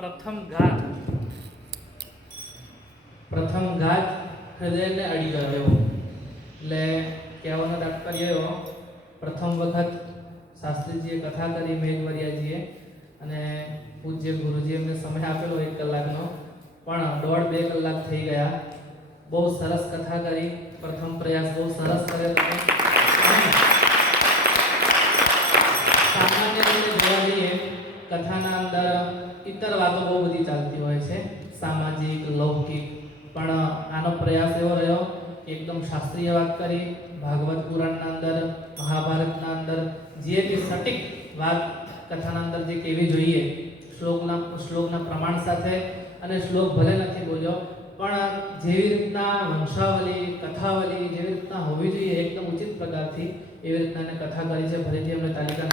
પ્રથમ ઘાત. પ્રથમ ઘાત હૃદયને અડી ગયો. એવો એટલે કહેવાનો તાત્પર્ય એવો પ્રથમ વખત શાસ્ત્રીજીએ કથા કરી મેઘવરિયાજીએ અને પૂજ્ય ગુરુજી એમને સમય આપેલો એક કલાકનો. પણ દોઢ બે કલાક થઈ ગયા. બહુ સરસ કથા કરી. પ્રથમ પ્રયાસ બહુ સરસ કર્યો સામાન્ય રીતે જોવા જઈએ, કથાના અંદર ઇતર વાતો બહુ બધી ચાલતી હોય છે, સામાજિક, લૌકિક, પણ આનો પ્રયાસ એવો રહ્યો, એકદમ શાસ્ત્રીય વાત કરી, ભાગવત પુરાણના અંદર, મહાભારતના અંદર, જે બી સટીક વાત કથાના અંદર જે કહેવી જોઈએ, શ્લોકના શ્લોકના પ્રમાણ સાથે, અને શ્લોક ભલે નથી બોલ્યો, પણ જેવી રીતના વંશાવલી, કથાવલી, જેવી રીતના હોવી જોઈએ, એકદમ ઉચિત પ્રકારથી એવી રીતના કથા કરી છે, ફરીથી અમે તાલિકા